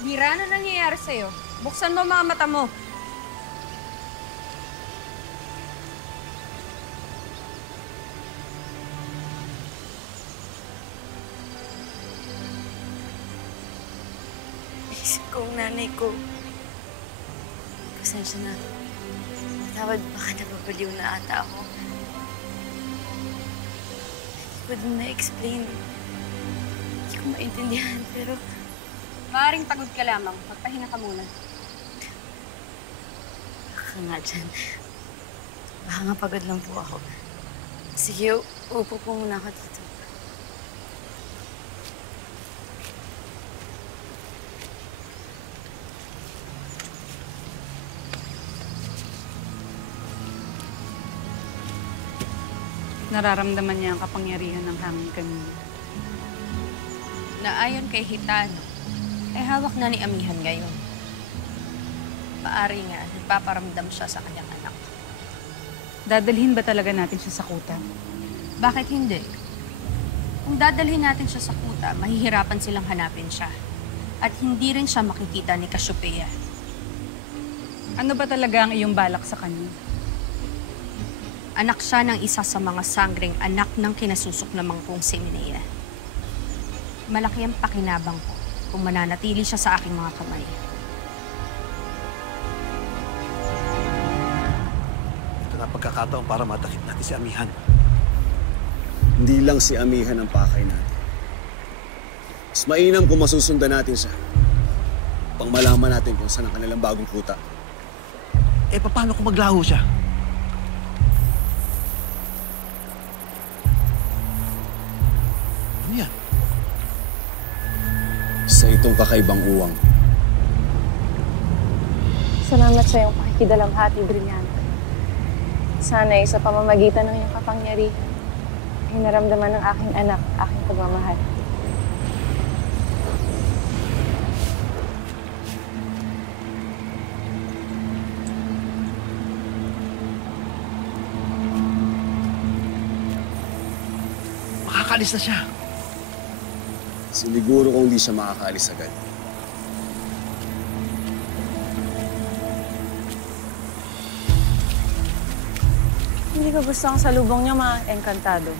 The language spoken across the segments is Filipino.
Bira, ano nangyayari sa'yo? Buksan mo mga mata mo. Isip ko ang nanay ko. Pasensya na. Tawad, baka nababaliw na ata ako. Hindi ko din na-explain. Hindi ko maintindihan, pero... Maaaring pagod ka lamang. Magpahinga ka muna. Baka nga dyan. Baka nga pagod lang po ako. Sige, upo po muna ako dito. Nararamdaman niya ang kapangyarihan ng hangin kanina. Na ayon kay Hitano, ay hawak na ni Amihan ngayon. Paari nga, nagpaparamdam siya sa kanyang anak. Dadalhin ba talaga natin siya sa kuta? Bakit hindi? Kung dadalhin natin siya sa kuta, mahihirapan silang hanapin siya. At hindi rin siya makikita ni Cassiopeia. Ano ba talaga ang iyong balak sa kanya? Anak siya ng isa sa mga sanggring anak ng kinasusok na mangkong si Minea. Malaki ang pakinabang ko kung mananatili siya sa aking mga kamay. Ito na pagkakataon para matakip natin si Amihan. Hindi lang si Amihan ang pakay natin. Mas mainam kung masusundan natin siya. Pang malaman natin kung saan ang kanilang bagong kuta. Eh, paano kung maglaho siya? Ano yan? Sa itong kakaibang uwang. Salamat sa iyong pakikidalamhati, Brillante. Sana'y sa pamamagitan ng iyong kapangyarihan, ay naramdaman ng aking anak, aking pagmamahal. Makakaalis na siya. Siniguro kung hindi siya makakaalis agad. Hindi ko gusto ang salubong niya, ma-enkantado.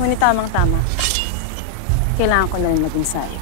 Ngunit tamang-tama. Kailangan ko na rin maging sayo.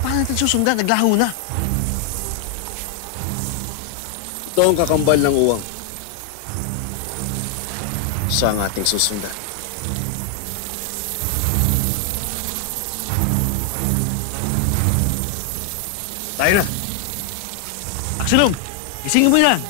Paano natin susundan? Naglaho na. Ito ang kakambal ng uwang. Siya ang ating susundan. Tayo na. Axelum, gisingin mo yan.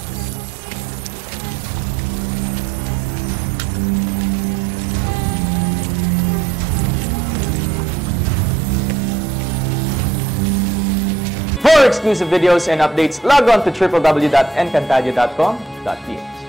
For exclusive videos and updates, log on to www.encantadio.com.ph.